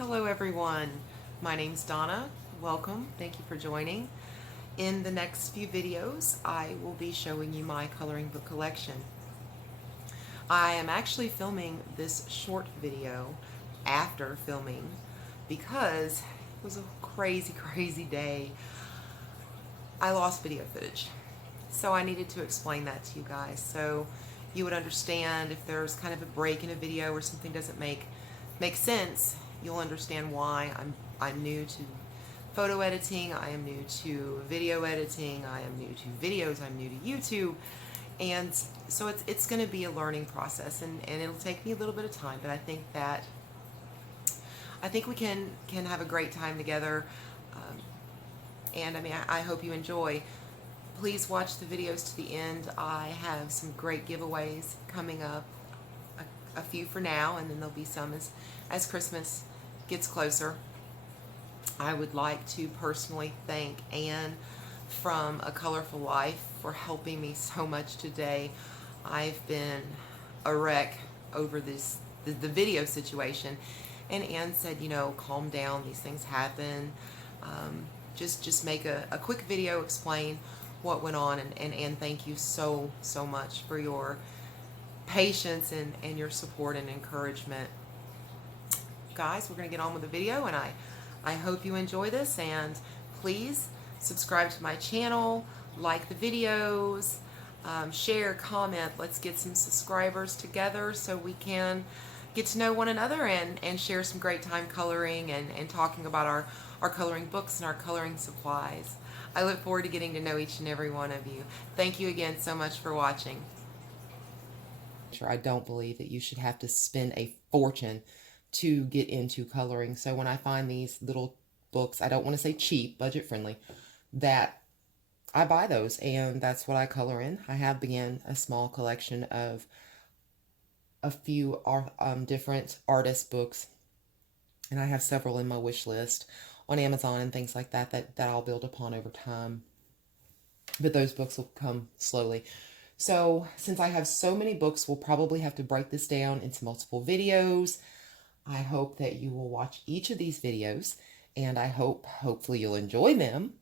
Hello everyone, my name's Donna. Welcome, thank you for joining. In the next few videos, I will be showing you my coloring book collection. I am actually filming this short video after filming because it was a crazy day. I lost video footage, so I needed to explain that to you guys so you would understand if there's kind of a break in a video or something doesn't make sense. You'll understand why. I'm new to photo editing, I am new to video editing, I am new to videos, I'm new to YouTube, and so it's going to be a learning process, and it'll take me a little bit of time, but I think we can have a great time together, and I mean I hope you enjoy. Please watch the videos to the end. I have some great giveaways coming up, a few for now, and then there'll be some as Christmas gets closer. I would like to personally thank Anne from A Colorful Life for helping me so much today. I've been a wreck over the video situation, and Anne said, you know, calm down, these things happen. Just make a quick video, explain what went on, and Anne, thank you so much for your patience and your support and encouragement. Guys, we're going to get on with the video, and I hope you enjoy this, and please subscribe to my channel, like the videos, share, comment. Let's get some subscribers together so we can get to know one another and share some great time coloring and talking about our coloring books and our coloring supplies. I look forward to getting to know each and every one of you. Thank you again so much for watching. I don't believe that you should have to spend a fortune to get into coloring. So when I find these little books, I don't want to say cheap, budget friendly, that I buy those, and that's what I color in. I have began a small collection of a few different artist books, and I have several in my wish list on Amazon and things like that I'll build upon over time. But those books will come slowly. So since I have so many books, we'll probably have to break this down into multiple videos. I hope that you will watch each of these videos, and I hopefully you'll enjoy them.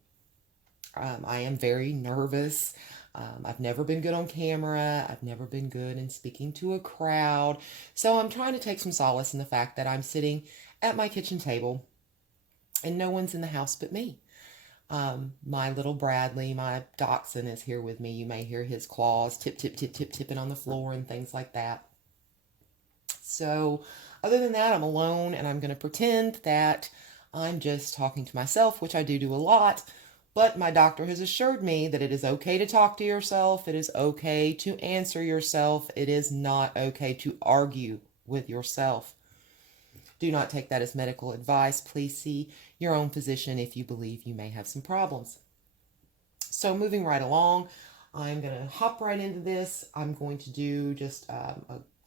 I am very nervous. I've never been good on camera. I've never been good in speaking to a crowd. So I'm trying to take some solace in the fact that I'm sitting at my kitchen table and no one's in the house but me. My little Bradley, my dachshund, is here with me. You may hear his claws tipping on the floor and things like that. So other than that, I'm alone, and I'm going to pretend that I'm just talking to myself, which I do a lot. But my doctor has assured me that it is okay to talk to yourself. It is okay to answer yourself. It is not okay to argue with yourself. Do not take that as medical advice. Please see your own physician if you believe you may have some problems. So moving right along, I'm going to hop right into this. I'm going to do just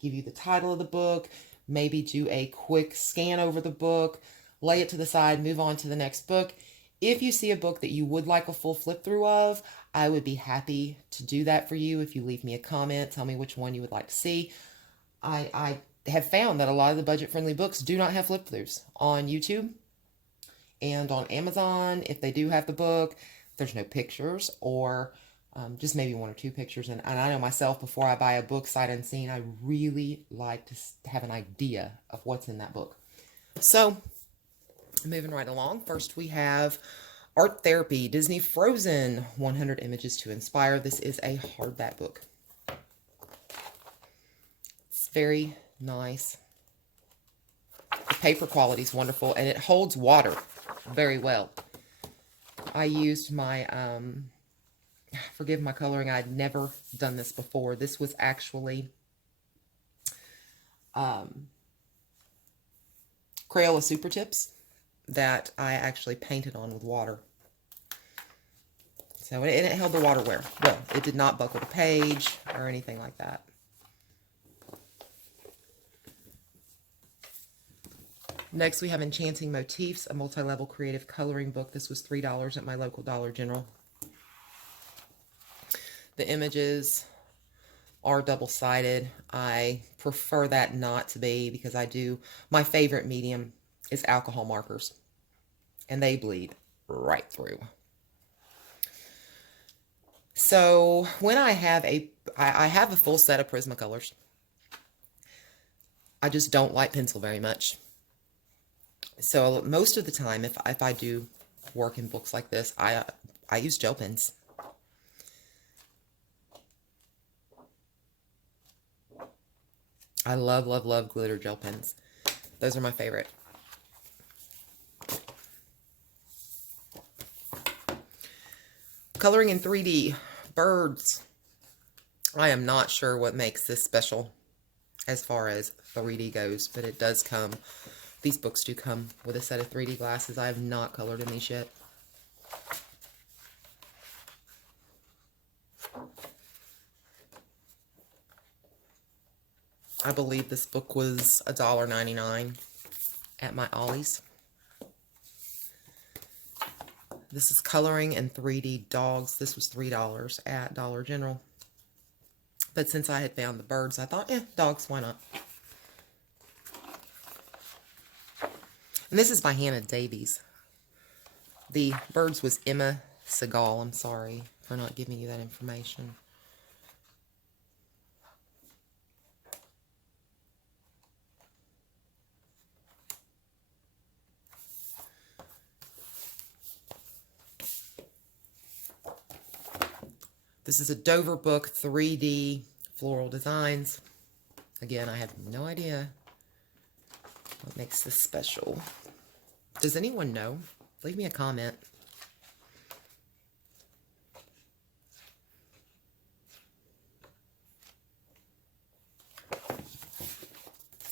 give you the title of the book, maybe do a quick scan over the book, lay it to the side, move on to the next book. If you see a book that you would like a full flip through of, I would be happy to do that for you. If you leave me a comment, tell me which one you would like to see. I have found that a lot of the budget-friendly books do not have flip-throughs on YouTube and on Amazon. If they do have the book, there's no pictures, or just maybe one or two pictures. And I know myself, before I buy a book sight unseen, I really like to have an idea of what's in that book. So moving right along, first we have Art Therapy, Disney Frozen, 100 Images to Inspire. This is a hardback book. It's very nice. The paper quality is wonderful, and it holds water very well. I used my, forgive my coloring, I'd never done this before. This was actually Crayola Super Tips that I actually painted on with water. So it held the water well. It did not buckle the page or anything like that. Next, we have Enchanting Motifs, a multi-level creative coloring book. This was $3 at my local Dollar General. The images are double-sided. I prefer that not to be, because my favorite medium is alcohol markers. And they bleed right through. So when I have I have a full set of Prismacolors. I just don't like pencil very much. So most of the time, if I do work in books like this, I use gel pens. I love, love, love glitter gel pens. Those are my favorite. Coloring in 3D. Birds. I am not sure what makes this special as far as 3D goes, but it does come. These books do come with a set of 3D glasses. I have not colored in these yet. I believe this book was $1.99 at my Ollie's. This is Coloring in 3D Dogs. This was $3 at Dollar General. But since I had found the birds, I thought, dogs, why not? And this is by Hannah Davies. The birds was Emma Segal. I'm sorry for not giving you that information. This is a Dover book, 3D floral designs. Again, I have no idea what makes this special. Does anyone know? Leave me a comment.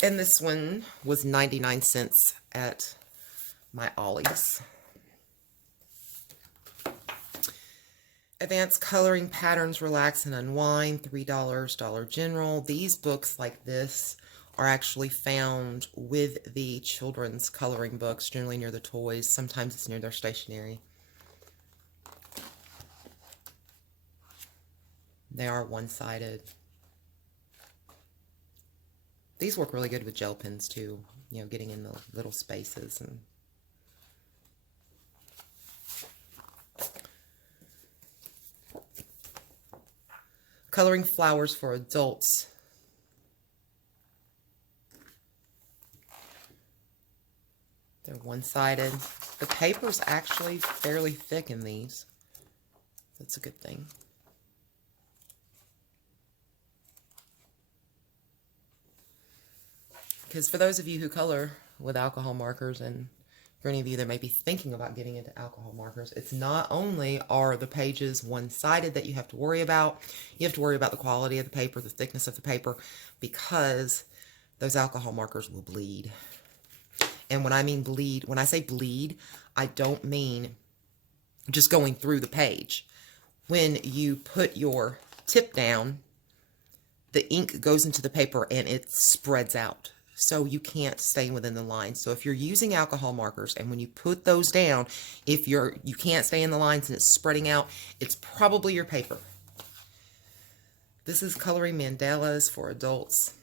And this one was 99 cents at my Ollie's. Advanced Coloring Patterns, Relax and Unwind, $3, Dollar General. These books like this are actually found with the children's coloring books, generally near the toys. Sometimes it's near their stationery. They are one-sided. These work really good with gel pens too, you know, getting in the little spaces. And Coloring Flowers for Adults. They're one-sided. The paper's actually fairly thick in these. That's a good thing. Because for those of you who color with alcohol markers, and for any of you that may be thinking about getting into alcohol markers, it's not only are the pages one-sided that you have to worry about, you have to worry about the quality of the paper, the thickness of the paper, because those alcohol markers will bleed. And when I mean bleed, when I say bleed, I don't mean just going through the page. When you put your tip down, the ink goes into the paper and it spreads out. So you can't stay within the lines. So if you're using alcohol markers and when you put those down, if you can't stay in the lines and it's spreading out, it's probably your paper. This is Coloring Mandalas for Adults.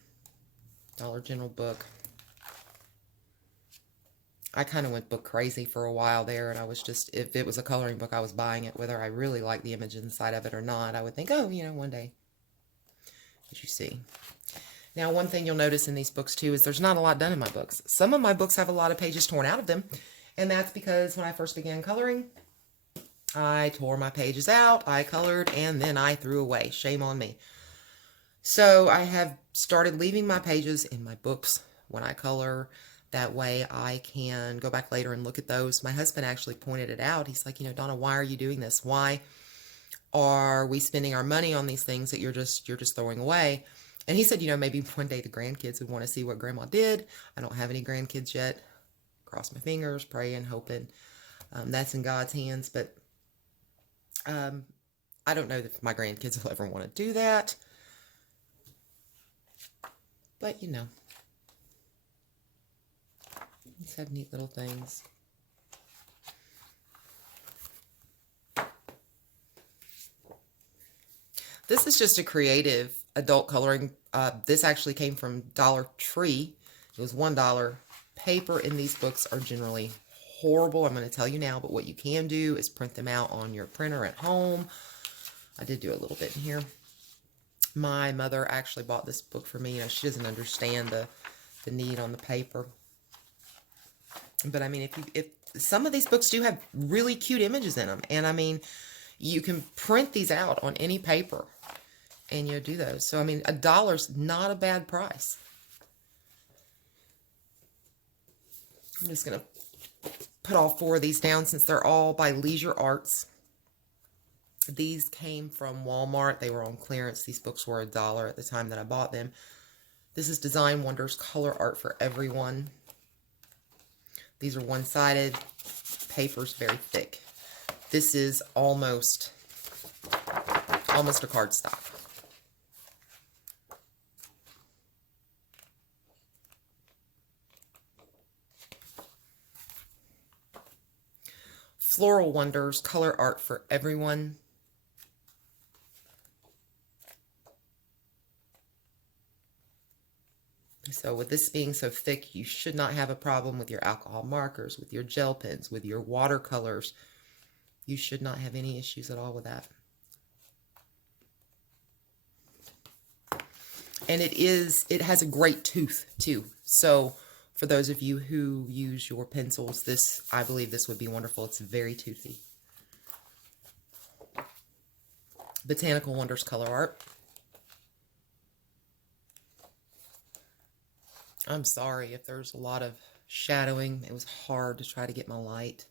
Dollar General book. I kind of went book crazy for a while there, and I was just, if it was a coloring book, I was buying it, whether I really liked the image inside of it or not. I would think, oh, you know, one day. As you see. Now, one thing you'll notice in these books, too, is there's not a lot done in my books. Some of my books have a lot of pages torn out of them, and that's because when I first began coloring, I tore my pages out, I colored, and then I threw away. Shame on me. So I have started leaving my pages in my books when I color. That way I can go back later and look at those. My husband actually pointed it out. He's like, you know, Donna, why are you doing this? Why are we spending our money on these things that you're just throwing away? And he said, you know, maybe one day the grandkids would want to see what Grandma did. I don't have any grandkids yet. Cross my fingers, praying, hoping. That's in God's hands. But I don't know if my grandkids will ever want to do that. But, you know. These have neat little things. This is just a creative adult coloring. This actually came from Dollar Tree. It was $1 paper in these books are generally horrible. I'm going to tell you now, but what you can do is print them out on your printer at home. I did do a little bit in here. My mother actually bought this book for me. You know, she doesn't understand the need on the paper. But I mean, if some of these books do have really cute images in them, and I mean, you can print these out on any paper, and you do those. So I mean, $1's not a bad price. I'm just gonna put all 4 of these down since they're all by Leisure Arts. These came from Walmart. They were on clearance. These books were $1 at the time that I bought them. This is Design Wonders Color Art for Everyone. These are one-sided. Paper's very thick. This is almost a cardstock. Floral Wonders Color Art for Everyone. So with this being so thick, you should not have a problem with your alcohol markers, with your gel pens, with your watercolors. You should not have any issues at all with that. And it has a great tooth too. So for those of you who use your pencils, I believe this would be wonderful. It's very toothy. Botanical Wonders Color Art. I'm sorry if there's a lot of shadowing. It was hard to try to get my light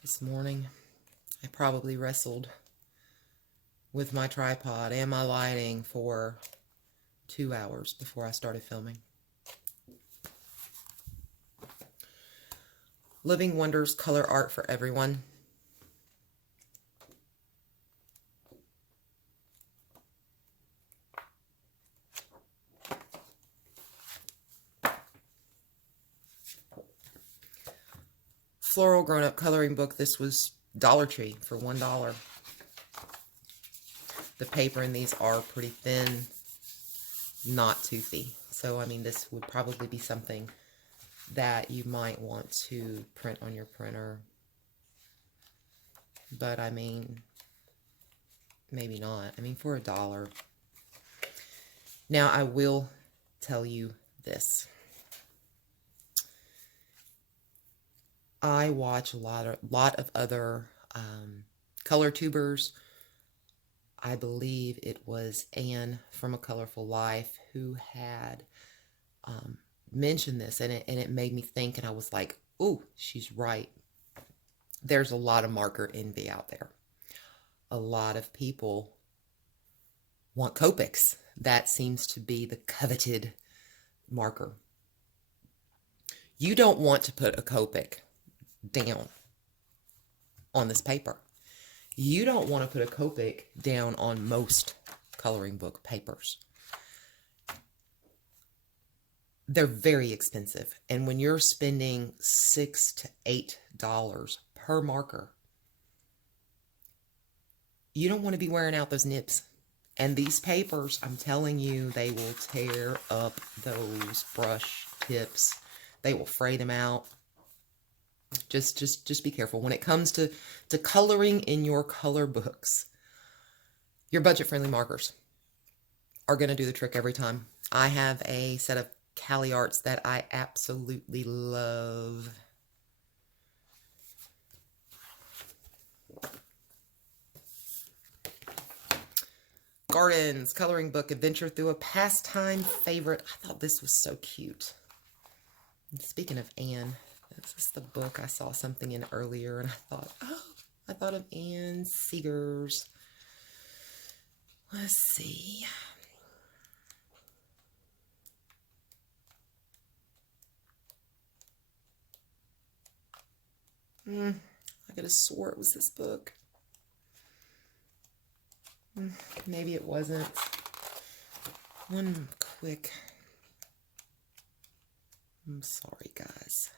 this morning. I probably wrestled with my tripod and my lighting for 2 hours before I started filming. Living Wonders Color Art for Everyone. Floral Grown Up Coloring Book. This was Dollar Tree for $1. The paper in these are pretty thin, not toothy. So, I mean, this would probably be something that you might want to print on your printer. But, I mean, maybe not. I mean, for $1. Now, I will tell you this. I watch a lot of other color tubers. I believe it was Anne from A Colorful Life who had mentioned this, and it made me think, and I was like, "Ooh, she's right." There's a lot of marker envy out there. A lot of people want Copics. That seems to be the coveted marker. You don't want to put a Copic down on this paper. You don't want to put a Copic down on most coloring book papers. They're very expensive, and when you're spending $6 to $8 per marker, you don't want to be wearing out those nibs. And these papers, I'm telling you, they will tear up those brush tips. They will fray them out. Just be careful. When it comes to coloring in your color books, your budget-friendly markers are going to do the trick every time. I have a set of Cali Arts that I absolutely love. Gardens Coloring Book, Adventure Through a Pastime Favorite. I thought this was so cute. And speaking of Anne, this is the book I saw something in earlier, and I thought of Anne Seegers. Let's see. I could have swore it was this book. Maybe it wasn't. One quick. I'm sorry, guys.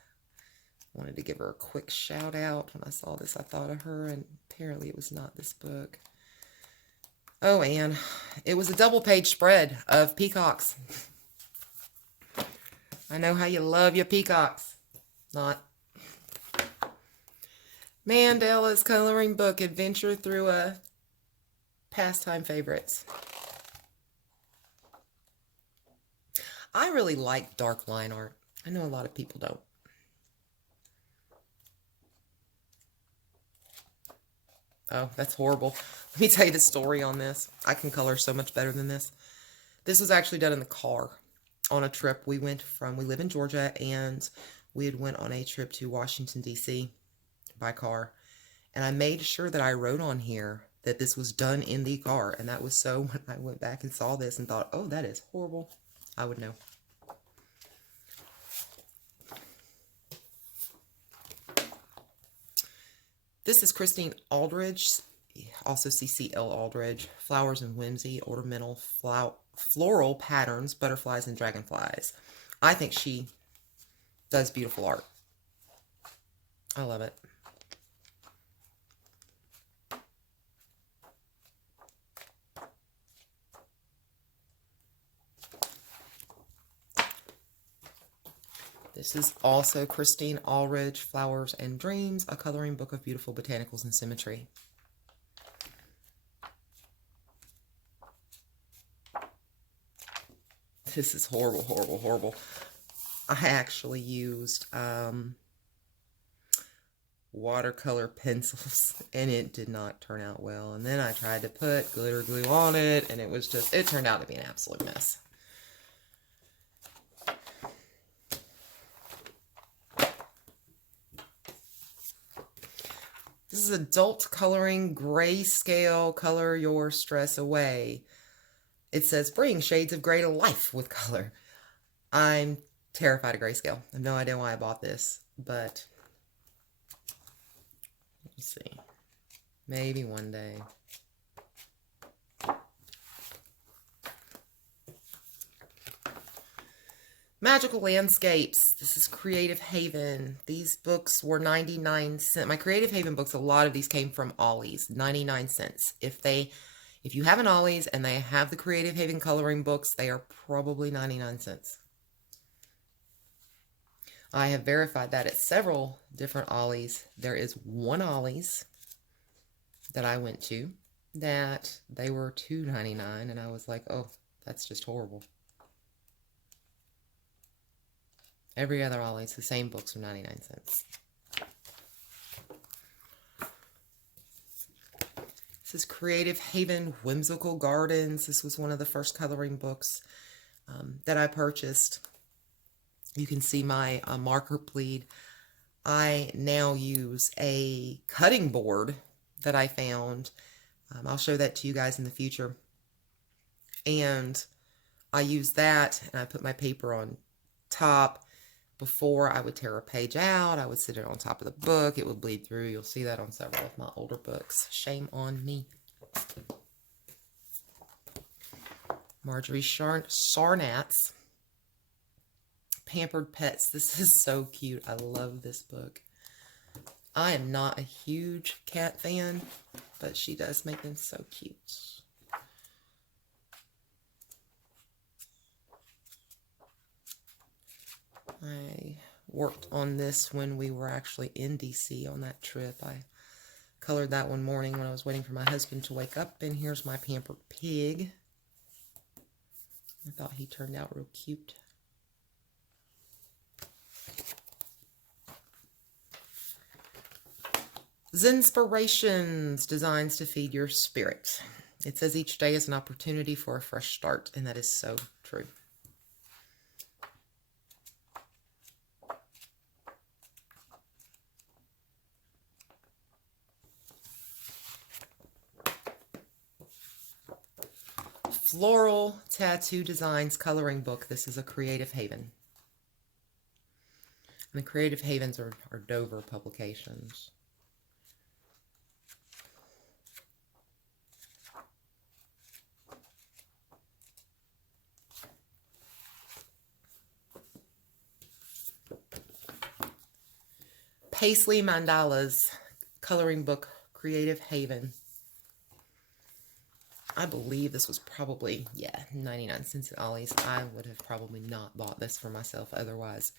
Wanted to give her a quick shout out. When I saw this, I thought of her, and apparently it was not this book. Oh, Anne. It was a double-page spread of peacocks. I know how you love your peacocks. Not. Mandela's coloring book, Adventure Through a Pastime Favorites. I really like dark line art. I know a lot of people don't. Oh, that's horrible. Let me tell you the story on this. I can color so much better than this. This was actually done in the car on a trip. We live in Georgia, and we had went on a trip to Washington, D.C. by car. And I made sure that I wrote on here that this was done in the car. And that was so, when I went back and saw this and thought, oh, that is horrible, I would know. This is Christine Aldridge, also CCL Aldridge, Flowers and Whimsy, Ornamental Floral Patterns, Butterflies and Dragonflies. I think she does beautiful art. I love it. This is also Christine Aldridge, Flowers and Dreams, a coloring book of beautiful botanicals and symmetry. This is horrible, horrible, horrible. I actually used watercolor pencils, and it did not turn out well. And then I tried to put glitter glue on it, and it turned out to be an absolute mess. This is Adult Coloring Grayscale, Color Your Stress Away. It says, bring shades of gray to life with color. I'm terrified of grayscale. I have no idea why I bought this, but let's see. Maybe one day. Magical Landscapes. This is Creative Haven. These books were 99 cents. My Creative Haven books, a lot of these came from Ollie's, 99 cents. If you have an Ollie's and they have the Creative Haven coloring books, they are probably 99 cents. I have verified that at several different Ollie's. There is one Ollie's that I went to that they were $2.99, and I was like, oh, that's just horrible. Every other Ollie's, the same books are 99 cents. This is Creative Haven Whimsical Gardens. This was one of the first coloring books that I purchased. You can see my marker pleed. I now use a cutting board that I found. I'll show that to you guys in the future. And I use that, and I put my paper on top. Before I would tear a page out, I would sit it on top of the book. It would bleed through. You'll see that on several of my older books. Shame on me. Marjorie Sarnat's Pampered Pets. This is so cute. I love this book. I am not a huge cat fan, but she does make them so cute. I worked on this when we were actually in DC on that trip. I colored that one morning when I was waiting for my husband to wake up, and here's my pampered pig. I thought he turned out real cute. Zenspirations, designs to feed your spirit. It says each day is an opportunity for a fresh start, and that is so true. Floral Tattoo Designs coloring book. This is a Creative Haven. And the Creative Havens are Dover publications. Paisley Mandalas coloring book, Creative Haven. I believe this was probably, yeah, 99 cents at Ollie's. I would have probably not bought this for myself otherwise.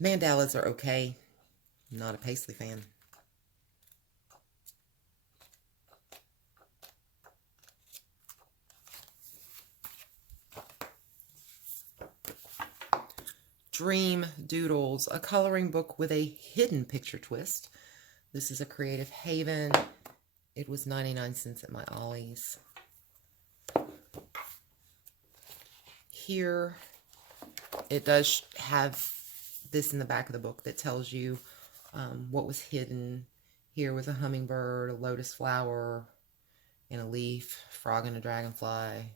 Mandalas are okay. I'm not a Paisley fan. Dream Doodles, a coloring book with a hidden picture twist. This is a Creative Haven. It was 99 cents at my Ollie's. Here, it does have this in the back of the book that tells you what was hidden. Here was a hummingbird, a lotus flower, and a leaf, frog and a dragonfly.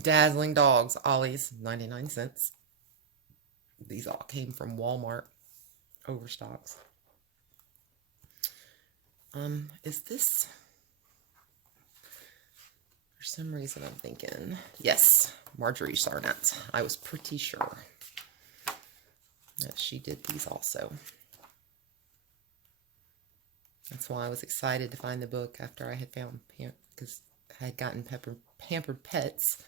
Dazzling Dogs, Ollie's, 99 cents. These all came from Walmart overstocks. Is this, for some reason I'm thinking, yes, Marjorie Sarnett. I was pretty sure that she did these also. That's why I was excited to find the book after I had found, because I had gotten Pampered Pets.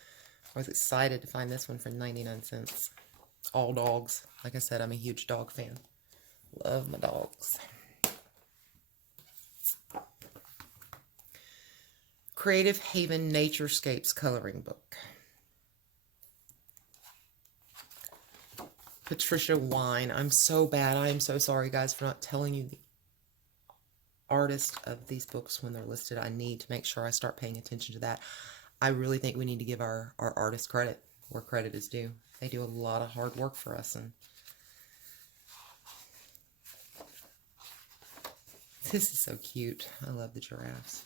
I was excited to find this one for 99 cents. All dogs. Like I said, I'm a huge dog fan. Love my dogs. Creative Haven Naturescapes coloring book. Patricia Wine. I'm so bad. I am so sorry, guys, for not telling you the artist of these books when they're listed. I need to make sure I start paying attention to that. I really think we need to give our artists credit where credit is due. They do a lot of hard work for us, and this is so cute. I love the giraffes.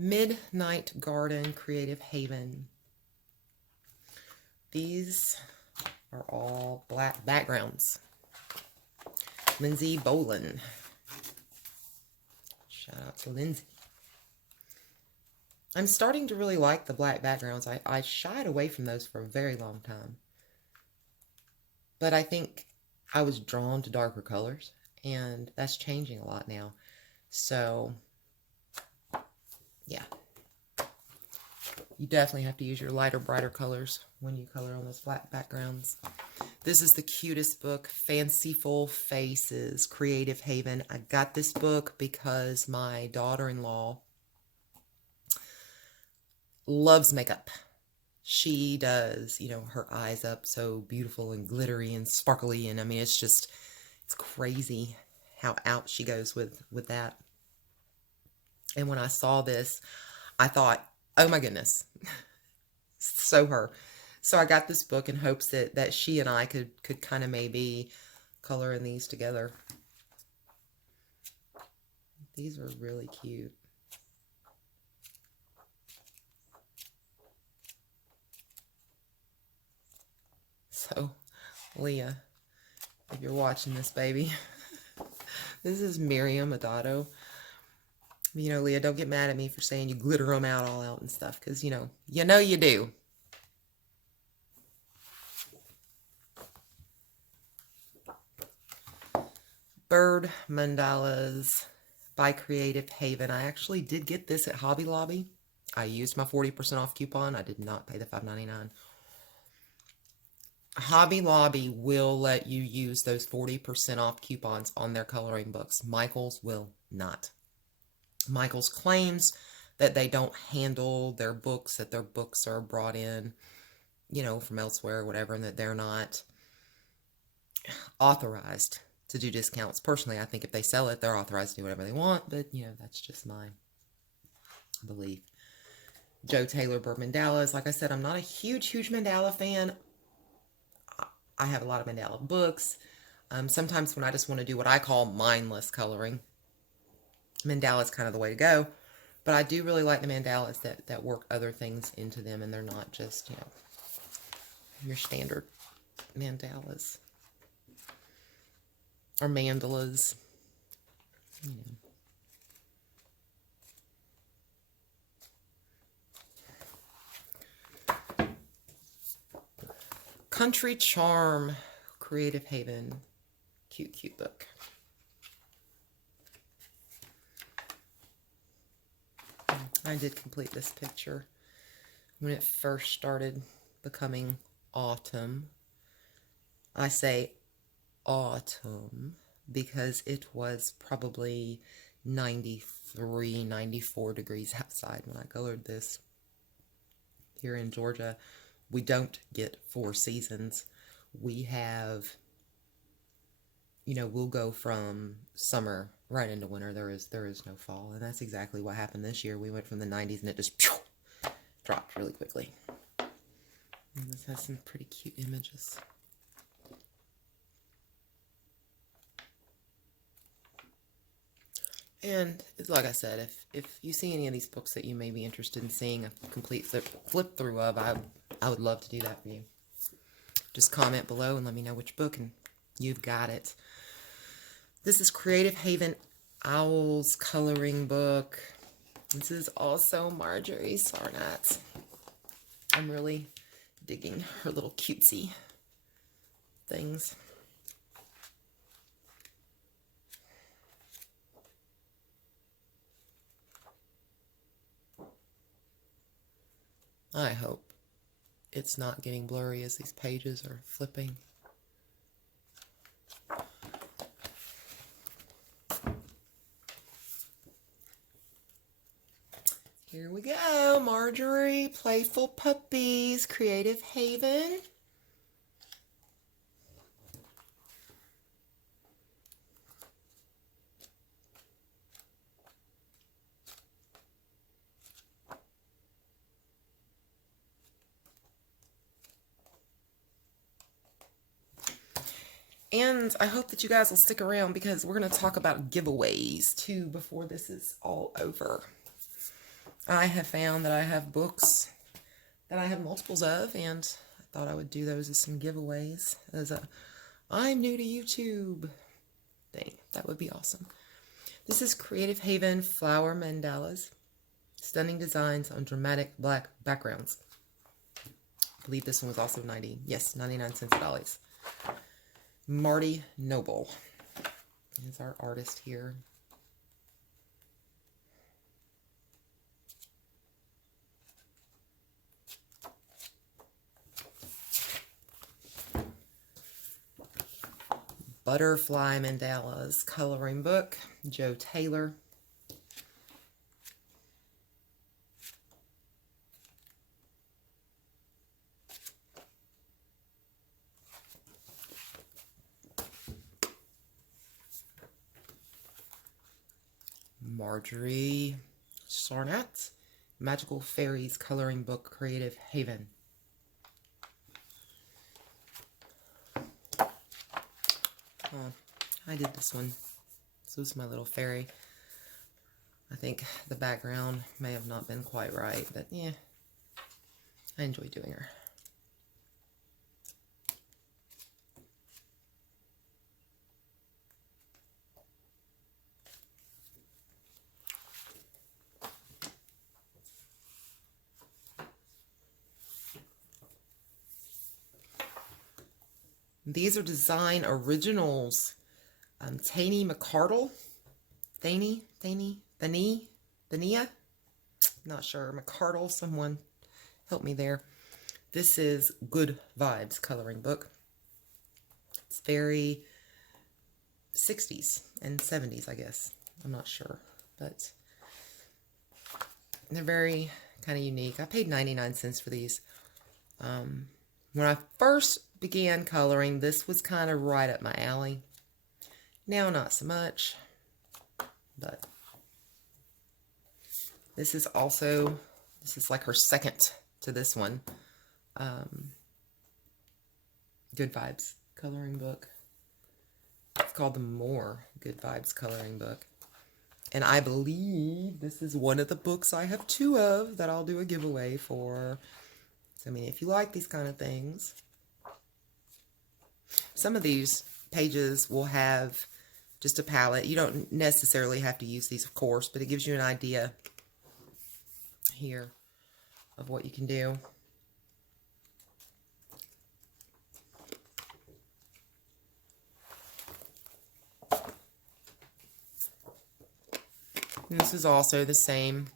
Midnight Garden Creative Haven. These are all black backgrounds. Lindsay Boland. Shout out to Lindsay. I'm starting to really like the black backgrounds. I shied away from those for a very long time. But I think I was drawn to darker colors, and that's changing a lot now. So, yeah. You definitely have to use your lighter, brighter colors when you color on those black backgrounds. This is the cutest book, Fanciful Faces, Creative Haven. I got this book because my daughter-in-law loves makeup. She does, you know, her eyes up so beautiful and glittery and sparkly. And I mean, it's crazy how out she goes with that. And when I saw this, I thought, oh my goodness, so her. So I got this book in hopes that she and I could kind of maybe color in these together. These are really cute. So, Leah, if you're watching this, baby, this is Miriam Adato. You know, Leah, don't get mad at me for saying you glitter them out all out and stuff, because, you know you do. Bird Mandalas by Creative Haven. I actually did get this at Hobby Lobby. I used my 40% off coupon. I did not pay the $5.99. Hobby Lobby will let you use those 40% off coupons on their coloring books. Michaels will not. Michaels claims that they don't handle their books, that their books are brought in, you know, from elsewhere or whatever, and that they're not authorized to do discounts. Personally, I think if they sell it, they're authorized to do whatever they want, but, you know, that's just my belief. Joe Taylor Bird Mandalas. Like I said, I'm not a huge mandala fan. I have a lot of mandala books. Sometimes when I just want to do what I call mindless coloring, mandala is kind of the way to go. But I do really like the mandalas that work other things into them, and they're not just, your standard mandalas. Or mandalas. Country Charm, Creative Haven. Cute, cute book. I did complete this picture when it first started becoming autumn. I say autumn because it was probably 93, 94 degrees outside when I colored this. Here in Georgia, we don't get 4 seasons. We have, we'll go from summer right into winter. There is no fall, and that's exactly what happened this year. We went from the 90s and it just dropped really quickly. And this has some pretty cute images. And like I said, if you see any of these books that you may be interested in seeing a complete flip through of, I would love to do that for you. Just comment below and let me know which book, and you've got it. This is Creative Haven Owls coloring book. This is also Marjorie Sarnat. I'm really digging her little cutesy things. I hope it's not getting blurry as these pages are flipping. Here we go, Marjorie, Playful Puppies, Creative Haven. And I hope that you guys will stick around because we're going to talk about giveaways too before this is all over. I have found that I have books that I have multiples of, and I thought I would do those as some giveaways as a I'm new to YouTube thing. That would be awesome. This is Creative Haven Flower Mandalas. Stunning designs on dramatic black backgrounds. I believe this one was also 99 cents at Ollie's. Marty Noble is our artist here. Butterfly Mandalas coloring book, Joe Taylor. Marjorie Sarnat, Magical Fairies coloring book, Creative Haven. I did this one. This was my little fairy. I think the background may have not been quite right, but yeah, I enjoy doing her. These are design originals. Tani McCardle. Thania? Not sure. McCardle, someone help me there. This is Good Vibes coloring book. It's very 60s and 70s, I guess. I'm not sure, but they're very kind of unique. I paid 99 cents for these. When I first began coloring, this was kind of right up my alley. Now, not so much, but this is like her second to this one. Good Vibes coloring book. It's called the More Good Vibes coloring book. And I believe this is one of the books I have 2 of that I'll do a giveaway for. So, I mean, if you like these kind of things, some of these pages will have just a palette. You don't necessarily have to use these, of course, but it gives you an idea here of what you can do. And this is also the same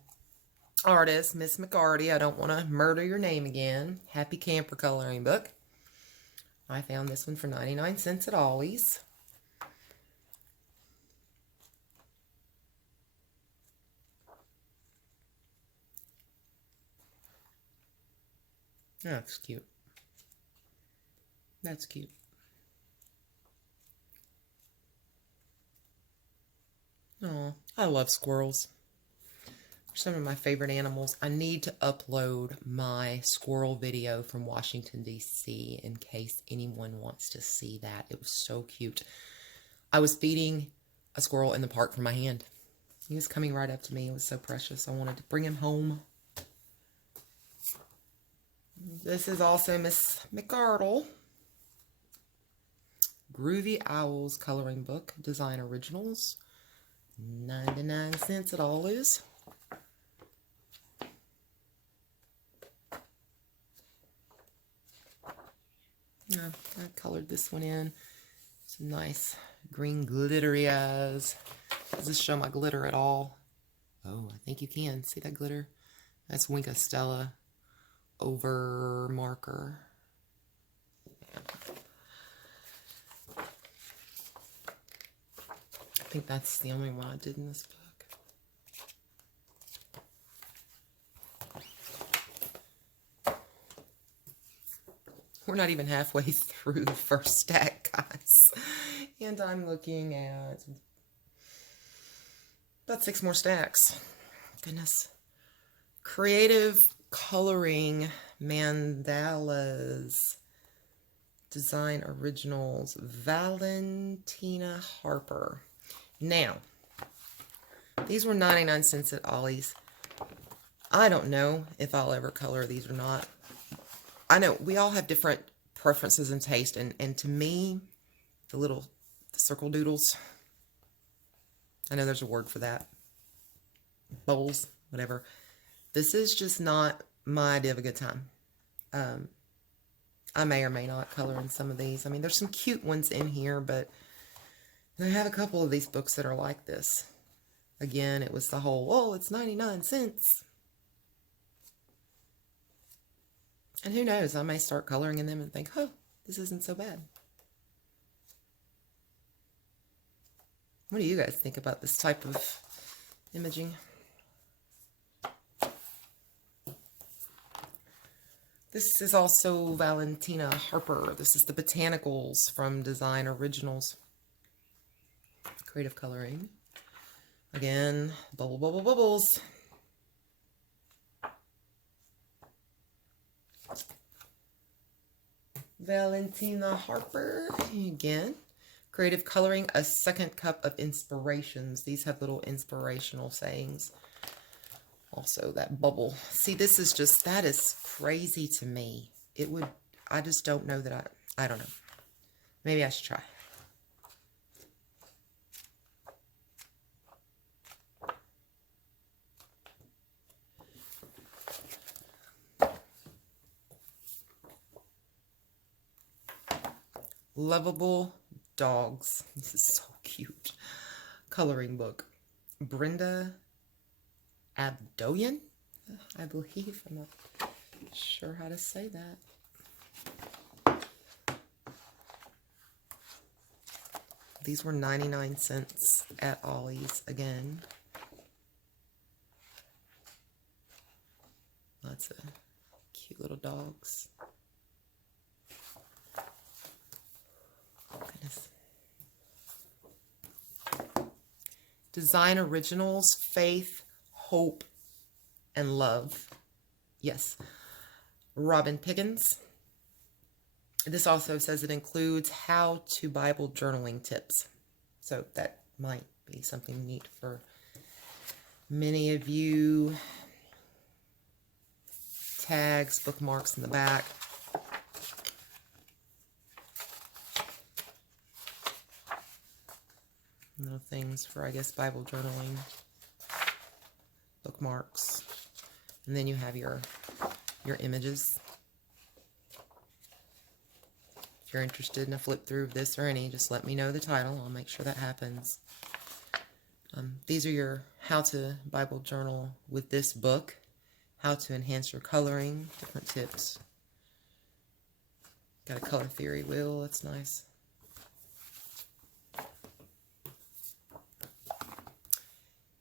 artist, Miss McCarty. I don't want to murder your name again. Happy Camper coloring book. I found this one for 99 cents at Ollie's. Oh, that's cute. That's cute. Oh, I love squirrels. They're some of my favorite animals. I need to upload my squirrel video from Washington, D.C. in case anyone wants to see that. It was so cute. I was feeding a squirrel in the park from my hand. He was coming right up to me. It was so precious. I wanted to bring him home. This is also Miss McArdle. Groovy Owls coloring book. Design Originals. 99 cents at Ollie's. I colored this one in. Some nice green glittery eyes. Does this show my glitter at all? Oh, I think you can. See that glitter? That's Wink of Stella over marker. Yeah. I think that's the only one I did in this book. We're not even halfway through the first stack, guys. And I'm looking at about 6 more stacks. Goodness. Creative Coloring Mandalas. Design Originals. Valentina Harper. Now, these were 99 cents at Ollie's. I don't know if I'll ever color these or not. I know we all have different preferences and taste, and to me, the circle doodles, I know there's a word for that, bowls, whatever. This is just not my idea of a good time. I may or may not color in some of these. I mean, there's some cute ones in here, but I have a couple of these books that are like this. Again, it was the whole, oh, it's 99 cents. And who knows, I may start coloring in them and think, oh, this isn't so bad. What do you guys think about this type of imaging? This is also Valentina Harper. This is the Botanicals from Design Originals. Creative Coloring. Again, bubble, bubble, bubbles. Valentina Harper. Again, Creative Coloring, A Second Cup of Inspirations. These have little inspirational sayings. Also, that bubble. See, this is just, that is crazy to me. It would, I just don't know that I don't know. Maybe I should try. Lovable Dogs. This is so cute. Coloring book. Brenda Abdoyan, I believe. I'm not sure how to say that. These were 99 cents at Ollie's again. Lots of cute little dogs. Goodness. Design Originals, Faith, Hope, and Love. Yes. Robin Pickens. This also says it includes how to Bible journaling tips. So that might be something neat for Many of you tags, bookmarks in the back. Little things for, I guess, Bible journaling. Bookmarks. And then you have your images. If you're interested in a flip through of this or any, just let me know the title. I'll make sure that happens. These are your how to Bible journal with this book. How to enhance your coloring. Different tips. Got a color theory wheel. That's nice.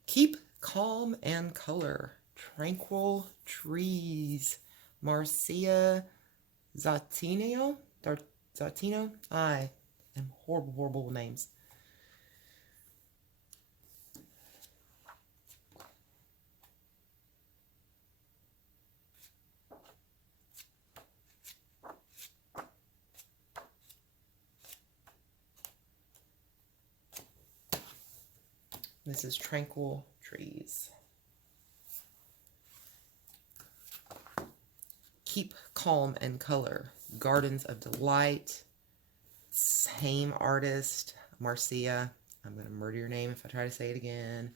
Keep calm and color. Tranquil trees. Marcia Zatino? Zatino? I am horrible with names. This is Tranquil Trees. Keep Calm and Color. Gardens of Delight. Same artist, Marcia. I'm going to murder your name if I try to say it again.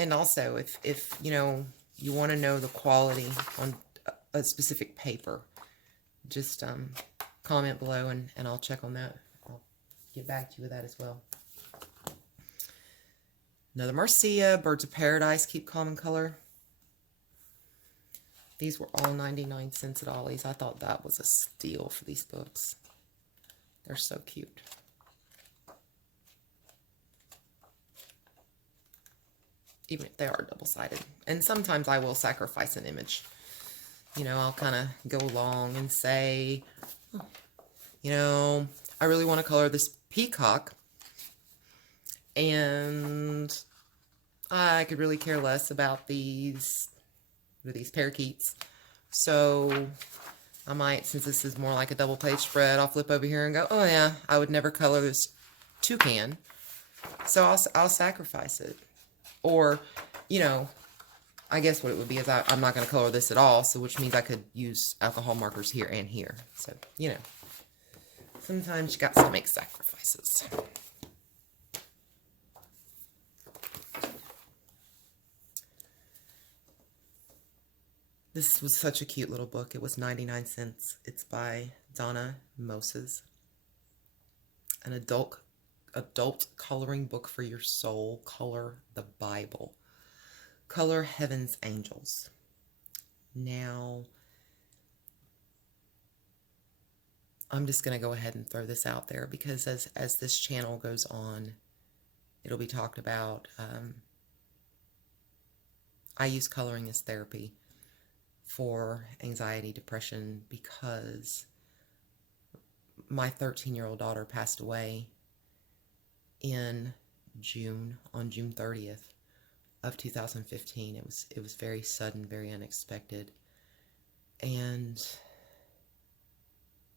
And also, if you know, you want to know the quality on a specific paper, just comment below and I'll check on that. I'll get back to you with that as well. Another Marcia, Birds of Paradise, Keep Calm and Color. These were all 99 cents at Ollie's. I thought that was a steal for these books. They're so cute. Even if they are double-sided. And sometimes I will sacrifice an image. You know, I'll kind of go along and say, oh, you know, I really want to color this peacock. And I could really care less about these parakeets. So I might, since this is more like a double-page spread, I'll flip over here and go, oh yeah, I would never color this toucan. So I'll sacrifice it. Or, you know, I guess what it would be is I'm not going to color this at all, so which means I could use alcohol markers here and here. So, you know, sometimes you got to make sacrifices. This was such a cute little book. It was 99 cents. It's by Donna Moses. An adult coloring book for your soul. Color the Bible. Color Heaven's Angels. Now, I'm just going to go ahead and throw this out there because as this channel goes on, it'll be talked about. I use coloring as therapy for anxiety, depression, because my 13-year-old daughter passed away in June, on June 30th of 2015. It was very sudden, very unexpected. And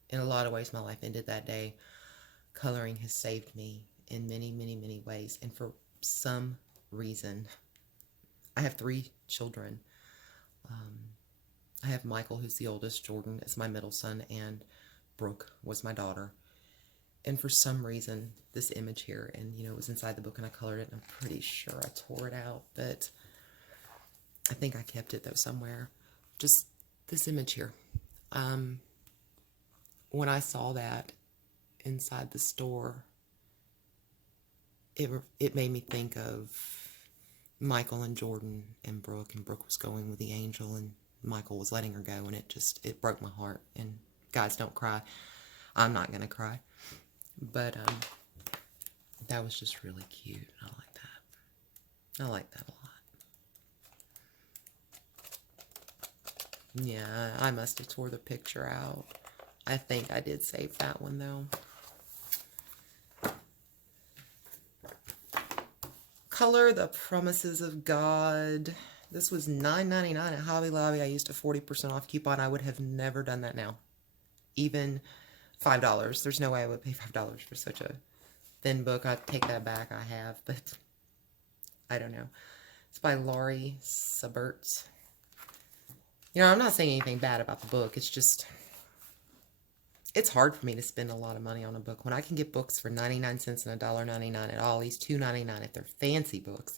in a lot of ways, my life ended that day. Coloring has saved me in many, many, many ways. And for some reason, I have 3 children. I have Michael, who's the oldest, Jordan is my middle son, and Brooke was my daughter. And for some reason, this image here, and you know, it was inside the book and I colored it, and I'm pretty sure I tore it out, but I think I kept it though somewhere. Just this image here. When I saw that inside the store, it made me think of Michael and Jordan and Brooke was going with the angel and Michael was letting her go, and it broke my heart. And guys, don't cry. I'm not gonna cry. But that was just really cute. I like that. I like that a lot. Yeah, I must have tore the picture out. I think I did save that one though. Color the Promises of God. This was $9.99 at Hobby Lobby. I used a 40% off coupon. I would have never done that now. Even $5. There's no way I would pay $5 for such a thin book. I take that back. I have, but I don't know. It's by Laurie Subert. You know, I'm not saying anything bad about the book. It's just, it's hard for me to spend a lot of money on a book when I can get books for 99 cents and $1.99 at Ollie's, $2.99 if they're fancy books.